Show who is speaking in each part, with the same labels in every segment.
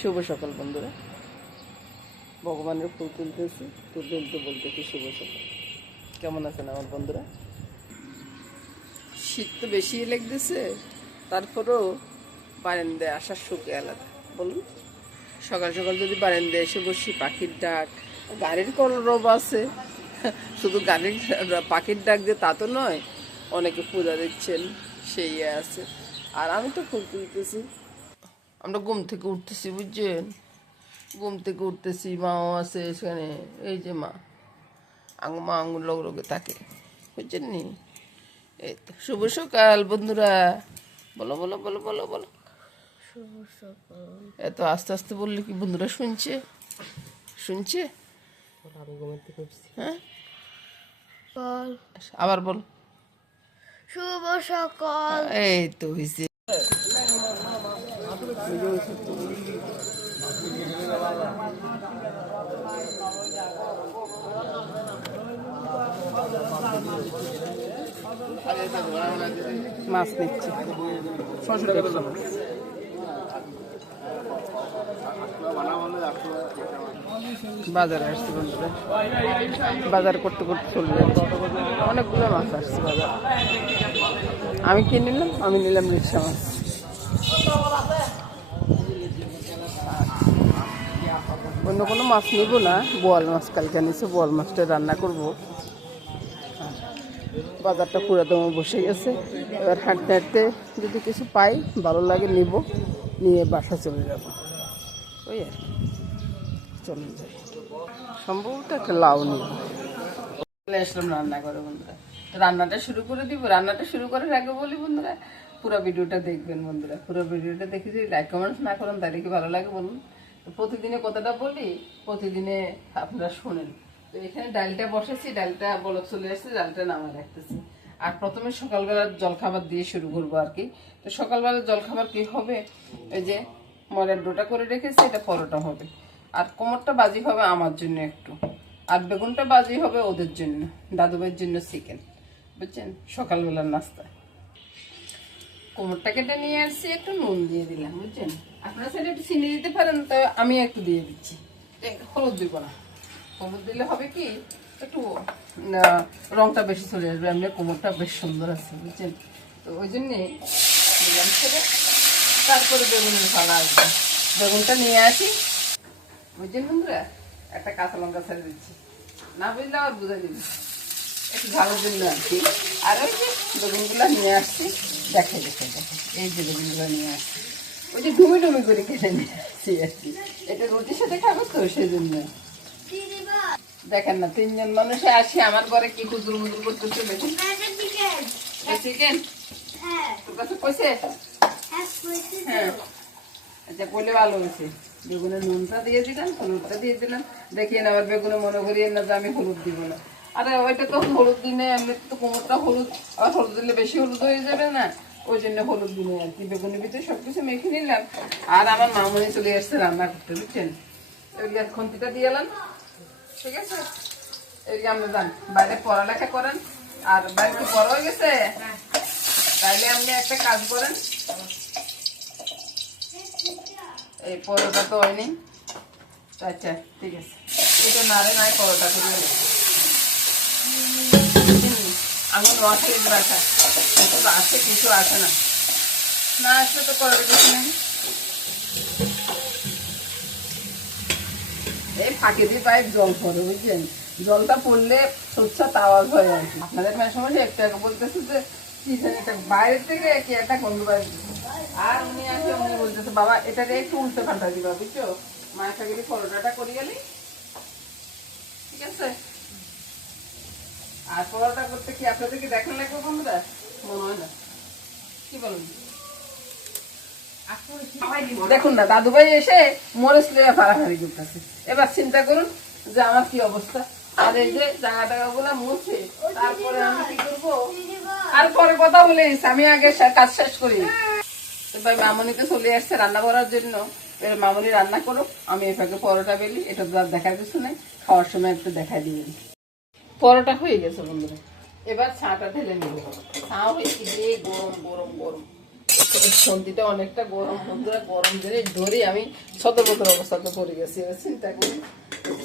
Speaker 1: শুভ সকাল, বন্ধুরা। ভগবানের ফুল তুলতেছি, তুলতে তুলতে বলতেছি শুভ সকাল। কেমন আছেন আমার বন্ধুরা? শীত তো বেশি লেগতেছে, তারপরেও বারান্দায় আসার সুখে আলাদা। বলুন, সকাল সকাল যদি বারান্দায় এসে বসি, পাখির ডাক, গাড়ির কলরব আছে? শুধু গাড়ির পাখির ডাক দিয়ে তা তো নয়, অনেকে পূজা দিচ্ছেন, সেই আছে। আর আমি তো ফুল তুলতেছি। আমরা ঘুম থেকে উঠতেছি বুঝছেন? ঘুম থেকে উঠতেছি মাও আছে সেখানে এই যে মা। আঙ মা আঙুল লোক লোকে থাকে বুঝছেন নি? এই তো শুভ সকাল বন্ধুরা। বলো বলো বলো বলো বলো। এত আস্তে আস্তে বললে কি বন্ধুরা শুনছে? শুনছে? হ্যাঁ? আবার বল।
Speaker 2: শুভ সকাল।
Speaker 1: এই তো হয়েছে মাছ নিচ্ছে। বাজারে আসছে বন্ধুরা। বাজার করতে করতে চলে যাচ্ছে। অনেকগুলো মাছ আসছে বাজার। আমি কিনে নিলাম? আমি নিলাম রিক্সা মাছ। অন্য কোনো মাছ নিব না, বোয়াল মাছ, কালকে নিচে বোয়াল মাছটা রান্না করব। বাজারটা পুরো দমে বসে গেছে, এবার হাঁটতে হাঁটতে যদি কিছু পাই, ভালো লাগে নিব, নিয়ে বাসা চলে যাব। ওই আর চলে যাই। সম্ভবত একটা লাউ নিব। আসলাম রান্না করে বন্ধুরা রান্নাটা শুরু করে দিব, রান্নাটা শুরু করার আগে বলি, বন্ধুরা, পুরো ভিডিওটা দেখবেন, বন্ধুরা। পুরো ভিডিওটা দেখে যদি লাইক কমেন্টস না করেন, তাহলে কি ভালো লাগে বলুন? প্রতিদিনে কথাটা বলি, প্রতিদিনে আপনারা শোনেন। তো এখানে ডালটা বসেছি ডালটা বলক চলে আসছে, ডালটা নামা রাখতেছি। আর প্রথমে সকালবেলার জলখাবার দিয়ে শুরু করব আর কি। তো সকালবেলার জলখাবার কি হবে? এই যে ময়দার ডোটা করে রেখেছি, এটা পরোটা হবে। আর কোমরটা বাজি হবে আমার জন্য একটু। আর বেগুনটা বাজি হবে ওদের জন্য, দাদুভাইয়ের জন্য চিকেন বুঝছেন? সকালবেলার নাস্তা কোমরটা কেটে নিয়ে আসছি, একটু নুন দিয়ে দিলাম, বুঝছেন? আপনারা সেটা একটু চিনি দিতে পারেন, তো আমি একটু দিয়ে দিচ্ছি। হলুদ দিব না। হলুদ দিলে হবে কি, একটু রংটা বেশি চলে আসবে, এমনি কোমরটা বেশ সুন্দর আছে, বুঝছেন? তো ওই জন্যে দিলাম ছেড়ে, তারপরে বেগুনের ফালা আসবে। বেগুনটা নিয়ে আসি। বুঝছেন বন্ধুরা? একটা কাঁচা লঙ্কা ছেড়ে দিচ্ছি। না বুঝলে আবার বুঝে দিবি। একটু ঝালের জন্য আর কি। আর ওই যে বেগুনগুলো নিয়ে আসছি। দেখে দেখে দেখে। এই যে বেগুনগুলো নিয়ে আসছি। ওই যে ডুমি ডুমি করে কেটে নিয়ে আসছি আর কি। এটা রুটির সাথে খাব তো সেই জন্য দেখেন না, তিনজন মানুষে আসি, আমার ঘরে কি হুজুর মুজুর করতেছে দেখুন। চিকেন? তোর কাছে পয়সা হ্যাঁ। আচ্ছা বলে ভালো হয়েছে বেগুনের নুনটা দিয়ে দিলাম, হলুদটা দিয়ে দিলাম। দেখিয়ে না আবার বেগুনে মনে করিয়ে না যে আমি হলুদ দিব না। আরে ওইটা তো হলুদ দিনে এমনি তো কোমরটা হলুদ, আবার হলুদ দিলে বেশি হলুদ হয়ে যাবে না। ওই জন্য হলুদ দিনে আর কি, বেগুনের ভিতরে সব কিছু মেখে নিলাম। আর আমার মামনি চলে আসছে রান্না করতে, বুঝছেন? গ্যাস খন্তিটা দিয়ে এলাম, ঠিক আছে? যে আমরা যান বাইরে পড়ালেখা করেন, আর বাইরে পড়া হয়ে গেছে? তাইলে আপনি একটা কাজ করেন। এই পরোটা তো হয়নি। আচ্ছা ঠিক আছে। এটা নারে নাই পরোটা করি। আঙুল নষ্ট রাখা কিছু আসে না। না আসলে তো পরোটা কিছু নেই। এই ফাঁকে দিয়ে পাইপ জল পড়ে বুঝছেন জলটা পড়লে সোচ্ছা আওয়াজ হয় আর কি আপনাদের মেয়ের সময় একটু আগে বলতেছে যে, কি জানি একটা বাইরের থেকে কি একটা গন্ধ বাইরে আর উনি আসে উনি বলতেছে, বাবা, এটাকে একটু উল্টে পাল্টা দিবা, বুঝছ? মায়ের সাথে পরোটাটা করি গেলি, ঠিক আছে? আর পরোটা করতে কি আপনাদেরকে দেখান লাগবে বন্ধুরা? মনে হয় না। কি বলেন? দেখুন না দাদু ভাই এসে লিয়ে ফাড়াফাড়ি করতেছে। এবার চিন্তা করুন যে আমার কি অবস্থা। আর এই যে জায়গা টাকা গুলা মুছে, তারপরে আমি কি করব? আর পরে কথা বলে আমি আগে কাজ শেষ করি। ভাই মামনি তো চলে আসছে রান্না করার জন্য। এবার মামনি রান্না করো আমি এটাকে পরোটা বেলি, এটা তো দেখার কিছু নেই। খাওয়ার সময় একটু দেখাই দিবেন। পরোটা হয়ে গেছে বন্ধুরা। এবার ছাটা ঢেলে নেব। ছা হয়ে কি যে গরম গরম গরম। সন্ধিটা অনেকটা গরম, বন্ধুরা, গরম ধরে ধরে আমি সতর্কতার অবস্থাতে পড়ে গেছি, এবার চিন্তা করি।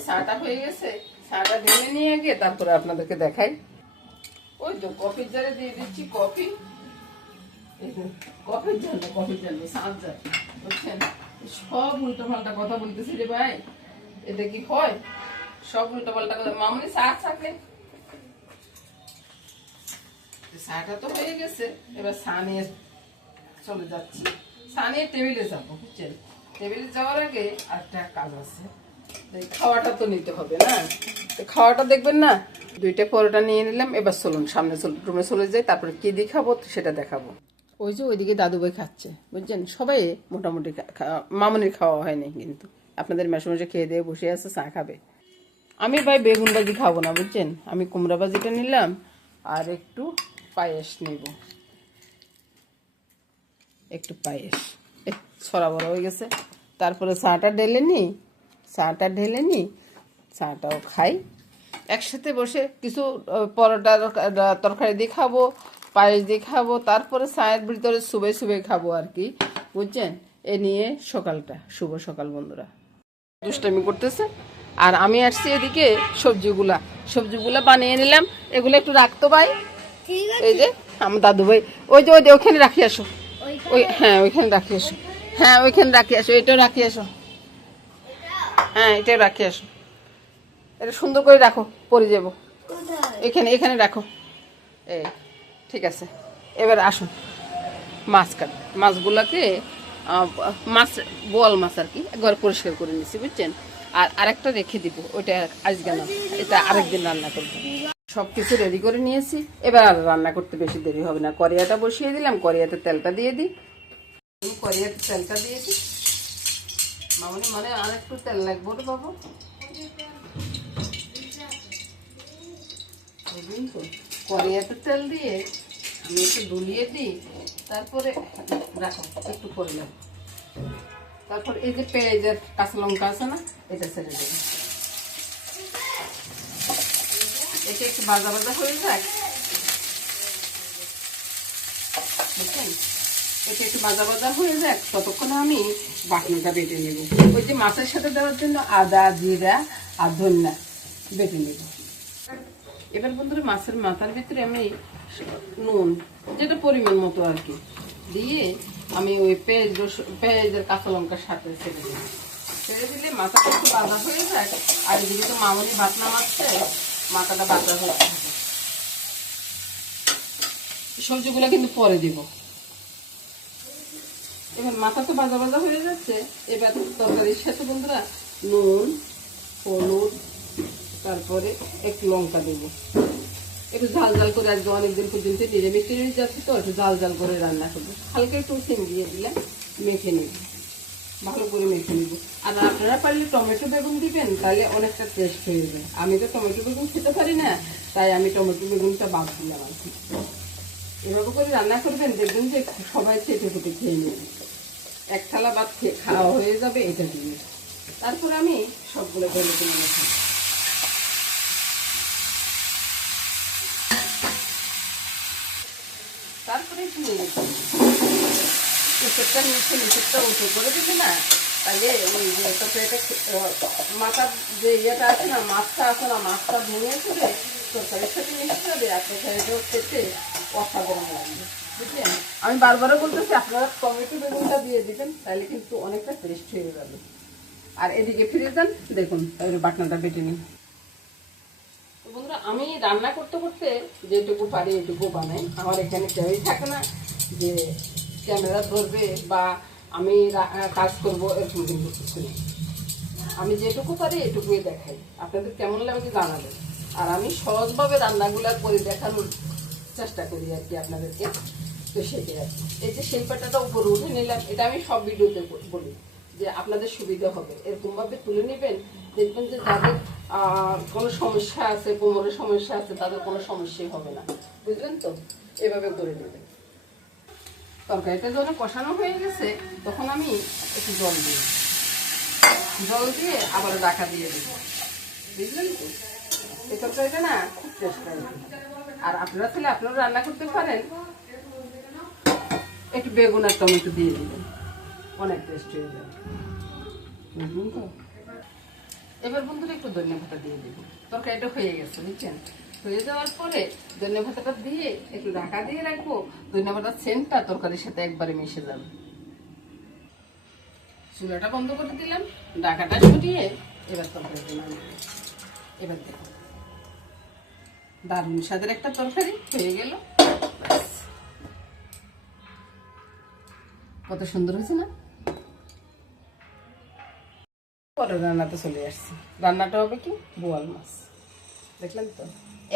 Speaker 1: চাটা হয়ে গেছে চাটা ঢেলে নিয়ে গিয়ে তারপরে আপনাদেরকে দেখাই। ওই তো কফির জারে দিয়ে দিচ্ছি কফি। কফির জন্য কফির জন্য সাঁত যায়। বুঝছেন? সব উল্টো পাল্টা কথা বলতেছি রে ভাই, এটা কি হয়? সব উল্টো পাল্টা কথা। মামনি শাক থাকলে চাটা তো হয়ে গেছে। এবার চা নিয়ে চলে যাচ্ছি। নিয়ে টেবিলে যাব, বুঝছেন? টেবিলে যাওয়ার আগে একটা কাজ আছে। খাওয়াটা তো নিতে হবে না? খাওয়াটা দেখবেন না? দুইটা পরোটা নিয়ে নিলাম, এবার চলুন, সামনে রুমে চলে যাই, তারপরে কি দিয়ে খাব সেটা দেখাবো। ওই যে ওইদিকে দাদুভাই খাচ্ছে, বুঝছেন? সবাই মোটামুটি খা- খাওয়া হয়নি কিন্তু। আপনাদের মাসে মাসে খেয়ে দিয়ে বসে আছে, চা খাবে। আমি ভাই বেগুন ভাজি খাব না, বুঝছেন? আমি কুমড়া ভাজিটা নিলাম আর একটু পায়েস নেব। একটু পায়েস। ছড়া বড় হয়ে গেছে। তারপরে চাটা ঢেলে নি, চাটা ঢেলে নি, চাটাও খাই। একসাথে বসে কিছু পরোটা তরকারি দিয়ে খাব, পায়েস দিয়ে খাব, তারপরে চায়ের ভিতরে শুবে শুবে খাব আর কি, বুঝছেন? এ নিয়ে সকালটা। শুভ সকাল, বন্ধুরা। দুষ্টামি করতেছে। আর আমি আসছি এদিকে সবজিগুলা। সবজিগুলা বানিয়ে নিলাম। এগুলো একটু রাখতো ভাই। এই যে আমার দাদু ভাই। ওই যে ওই যে ওখানে রাখি আসো। ওই হ্যাঁ ওইখানে রাখি আসো। হ্যাঁ ওইখানে রাখি আসো। এটাও রাখি আসো। হ্যাঁ এটাও রাখি আসো। এটা সুন্দর করে রাখো পরে যাব। এখানে এখানে রাখো। এই ঠিক আছে। এবার আসুন। মাছ কাট মাছগুলোকে মাছ বোয়াল মাছ আর কি একবার পরিষ্কার করে নিচ্ছি বুঝছেন? আর আরেকটা রেখে দিব, ওইটা আজকে না, এটা আরেকদিন রান্না করব। সব কিছু রেডি করে নিয়েছি, এবার আর রান্না করতে বেশি দেরি হবে না। করিয়াটা বসিয়ে দিলাম করিয়াতে তেলটা দিয়ে দিই। করিয়াতে তেলটা দিয়ে দিই। মামনি মানে আর একটু তেল লাগবে রে বাবু। বুঝলেন তো কড়াইয়াতে তেল দিয়ে আমি একটু ডুলিয়ে দিই, তারপরে রাখো, একটু করলাম তারপর এই যে পেঁয়াজের কাঁচা লঙ্কা আছে না এটা ছেড়ে দেবো এটা একটু বাজা বাজা হয়ে যাক এটা একটু বাজা বাজা হয়ে যাক ততক্ষণে আমি বাটনাটা বেটে নেব। ওই যে মাছের সাথে দেওয়ার জন্য আদা, জিরা আর ধন্যা বেটে নেব। এবার বন্ধুরা, মাছের মাথার ভিতরে আমি নুন, যেটা পরিমাণ মতো আর কি, দিয়ে আমি ওই পেঁয়াজ পেঁয়াজের কাঁচা লঙ্কার সাথে ছেড়ে দিই ছেড়ে দিলে মাথাটা একটু বাঁধা হয়ে যায় আর এদিকে তো মামনি বাটনা মারছে মাথাটা বাঁধা হয়ে থাকে। সবজিগুলো কিন্তু পরে দিব। এবার মাথা তো বাজা বাজা হয়ে যাচ্ছে এবার তরকারির সাথে বন্ধুরা নুন হলুদ তারপরে একটু লঙ্কা দেবো। একটু ঝাল ঝাল করে আজকে অনেকদিন পর্যন্ত নিরামিষ টিরামিষ যাচ্ছে তো একটু ঝাল ঝাল করে রান্না করব। হালকা একটু সিম দিয়ে দিলে মেখে নেব। ভালো করে মেখে নেব। আর আপনারা পারলে টমেটো বেগুন দিবেন, তাহলে অনেকটা টেস্ট হয়ে যাবে। আমি তো টমেটো বেগুন খেতে পারি না, তাই আমি টমেটো বেগুনটা বাদ দিলাম আর কি। এভাবে করে রান্না করবেন, দেখবেন যে সবাই চেটে ফুটে খেয়ে নেবে। এক থালা ভাত খেয়ে খাওয়া হয়ে যাবে, এটা দিয়ে। তারপর আমি সবগুলো ঢেলে দিলাম এখানে। তারপরে নিচেরটা নিচে নিচেরটা উঁচু করে দিবি না? তাহলে ওই যে তরকারিটা মাথার যে ইয়েটা আছে না, মাছটা আছে না, মাছটা ভেঙে করে তরকারির সাথে মিশে হবে আর তরকারিটাও খেতে অসাধারণ লাগবে আমি বারবারও বলতেছি, আপনারা টমেটো বেগুনটা দিয়ে দিবেন তাহলে কিন্তু অনেকটা টেস্ট হয়ে যাবে। আর এদিকে ফিরে যান, দেখুন, তাহলে বাটনাটা বেটে নিন। বন্ধুরা, আমি রান্না করতে করতে যেটুকু পারি এটুকু বানাই। আমার এখানে কেউই থাকে না যে ক্যামেরা ধরবে বা আমি কাজ করব, এরকম কিন্তু কিছু নেই। আমি যেটুকু পারি এটুকুই দেখাই। আপনাদের কেমন লাগে জানাবেন। আর আমি সহজভাবে রান্নাগুলো করে দেখানোর চেষ্টা করি আর কি আপনাদেরকে। তো সেটাই আর। এই যে শিল্পাটাটা উপরে উঠে নিলাম, এটা আমি সব ভিডিওতে বলি যে আপনাদের সুবিধা হবে। এরকমভাবে তুলে নেবেন, দেখবেন যে যাদের কোনো সমস্যা আছে কোমরের সমস্যা আছে, তাদের কোনো সমস্যাই হবে না। বুঝলেন তো? এভাবে করে নেবেন। তরকারিটা যখন কষানো হয়ে গেছে, তখন আমি একটু জল দিই। জল দিয়ে আবার ডাকা দিয়ে দেব বুঝলেন তো? এই তরকারিটা না খুব টেস্ট লাগে আর আপনারা তাহলে আপনারা রান্না করতে পারেন। একটু বেগুন আর টমেটো দিয়ে দিবেন অনেক টেস্ট হয়ে যাবে। বুঝলেন তো? এবার বন্ধুরা একটু ধনিয়া পাতা দিয়ে দিব তরকারিটা হয়ে গেছে, বুঝছেন? হয়ে যাওয়ার পরে ধনিয়া পাতাটা দিয়ে, একটু ঢাকা দিয়ে রাখব। ধনিয়া পাতার সেন্টটা তরকারির সাথে একবারে মিশে যাবে। চুলাটা বন্ধ করে দিলাম, ঢাকাটা ছুটিয়ে এবার তরকারিটা নামিয়ে দিলাম। এবার দেখো, দারুণ স্বাদের একটা তরকারি হয়ে গেল। কত সুন্দর হয়েছে না? পরে রান্নাতে চলে আসছি। রান্নাটা হবে কি? বোয়াল মাছ। দেখলেন তো?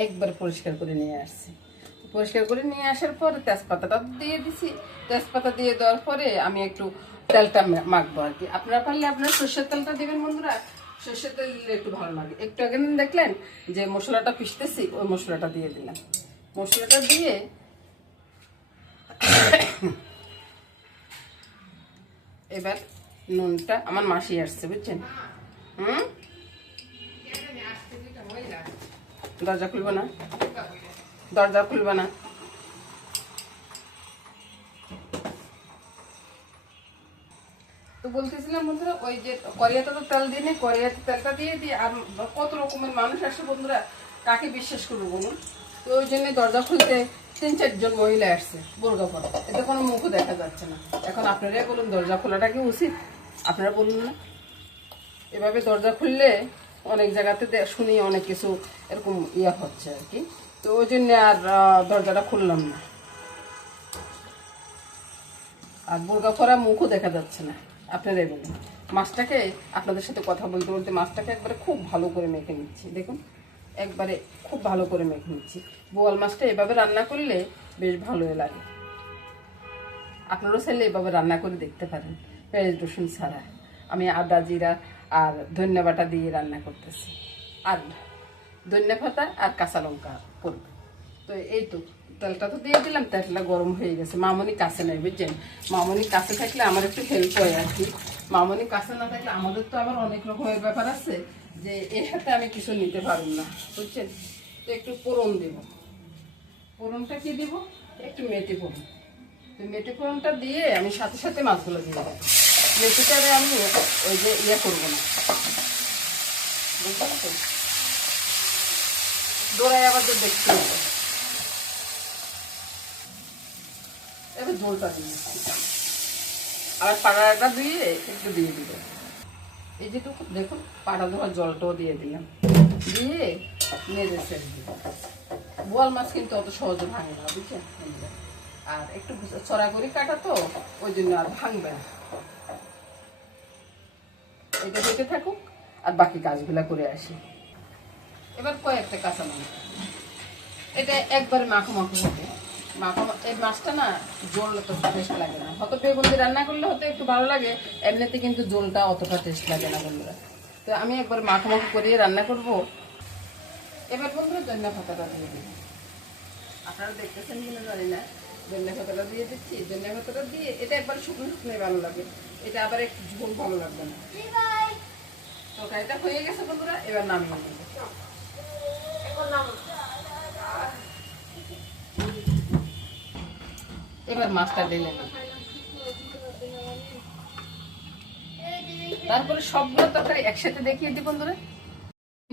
Speaker 1: একবার পরিষ্কার করে নিয়ে আসছি। পরিষ্কার করে নিয়ে আসার পরে তেজপাতাটা দিয়ে দিছি। তেজপাতা দিয়ে দেওয়ার পরে আমি একটু তেলটা মাখবো আর কি। আপনারা পারলে আপনার সর্ষের তেলটা দেবেন বন্ধুরা। সর্ষের তেল দিলে একটু ভালো লাগে। একটু আগে দেখলেন যে মশলাটা পিসতেছি ওই মশলাটা দিয়ে দিলাম। মশলাটা দিয়ে এবার নুনটা আমার মাসি আসছে, বুঝছেন? হুম? দরজা খুলবো না। দরজা খুলবো না। বলতেছিলাম বন্ধুরা, ওই যে করিয়াতে তো তেল দিয়ে নেই করিয়াতে তেলটা দিয়ে আর কত রকমের মানুষ বন্ধুরা, কাকে বিশ্বাস করব বলুন? তো ওই জন্য দরজা খুলতে তিন চারজন মহিলা আসছে বোরগা এতে কোনো মুখও দেখা যাচ্ছে না। এখন আপনারাই বলুন, দরজা খোলাটা কি উচিত? আপনারা বলুন না। এভাবে দরজা খুললে অনেক জায়গাতে শুনি অনেক কিছু এরকম ইয়ে হচ্ছে আর কি। তো ওই জন্য আর দরজাটা খুললাম না। আর বোরগা পরা মুখও দেখা যাচ্ছে না। আপনারাই বলুন। মাছটাকে, আপনাদের সাথে কথা বলতে বলতে মাছটাকে একবারে খুব ভালো করে মেখে নিচ্ছি। দেখুন, একবারে খুব ভালো করে মেখে নিচ্ছি। বোয়াল মাছটা এভাবে রান্না করলে বেশ ভালোই লাগে। আপনারাও চাইলে এভাবে রান্না করে দেখতে পারেন। পেঁয়াজ রসুন ছাড়া। আমি আদা, জিরা আর ধনিয়া বাটা দিয়ে রান্না করতেছি। আর ধনিয়া আর কাঁচা লঙ্কা করব। তো এই তো, তেলটা তো দিয়ে দিলাম, তেলটা গরম হয়ে গেছে। মামনি কাছে নেই, বুঝছেন? মামনি কাছে থাকলে আমার একটু হেল্প হয় আর কি। মামনি কাছে না থাকলে আমাদের তো আবার অনেক রকমের ব্যাপার আছে যে এর হাতে আমি কিছু নিতে পারব না, বুঝছেন? তো একটু পোড়ন দেবো। ফোড়নটা কি দিব? একটু মেটে ফোড়ন। তো মেটে ফোড়নটা দিয়ে আমি সাথে সাথে মাছগুলো দিয়ে দেবো। মেটেটারে আমি ওই যে ইয়ে করব না। বুঝতে পারছেন দোড়ায় আবার তো দেখতে এবার ঝোলটা দিয়ে আর পাড়াটা দিয়ে একটু দিয়ে দিব। এই যে টুকু, দেখুন, পাড়া ধোয়ার জলটাও দিয়ে দিলাম। দিয়ে নেড়ে ছেড়ে দিব বোয়াল মাছ কিন্তু অত সহজে ভাঙে না, বুঝছেন? আর একটু ছড়া করে কাটা তো, ওই জন্য আর ভাঙবে না। এটা হইতে থাকুক, আর বাকি কাজগুলো করে আসি। এবার কয়েকটা কাঁচা মাংস এটা একবারে মাখো মাখো হবে। মাখো এই মাছটা না জল তো টেস্ট লাগে না। হয়তো বেগুন দিয়ে রান্না করলে হয়তো একটু ভালো লাগে, এমনিতে কিন্তু জলটা অতটা টেস্ট লাগে না বন্ধুরা। তো আমি একবার মাখো মাখো করিয়ে রান্না করব। এবার বন্ধুরা ধনিয়া পাতাটা দিয়ে দিই। আপনারা দেখতেছেন কিনা জানি না। ধনিয়া পাতাটা দিয়ে দিচ্ছি। ধনিয়া পাতাটা দিয়ে এটা একবার শুকনো শুকনো ভালো লাগে। এটা আবার একটু ঝোল ভালো লাগবে না। তরকারিটা হয়ে গেছে বন্ধুরা এবার নামিয়ে নেব। এবার মাছটা ঢেলে নেব। তারপরে সবগুলো তরকারি একসাথে দেখিয়ে দিই বন্ধুরা।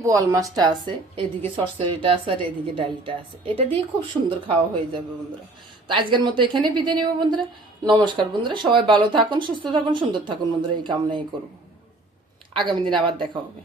Speaker 1: বোয়াল মাছটা আছে, এদিকে সরসরিটা আছে আর এদিকে ডালিটা আছে। এটা দিয়ে খুব সুন্দর খাওয়া হয়ে যাবে বন্ধুরা। তো আজকের মতো এখানে বিদায় নেব বন্ধুরা। নমস্কার বন্ধুরা, সবাই ভালো থাকুন, সুস্থ থাকুন, সুন্দর থাকুন বন্ধুরা, এই কামনাই করব। আগামী দিন আবার দেখা হবে।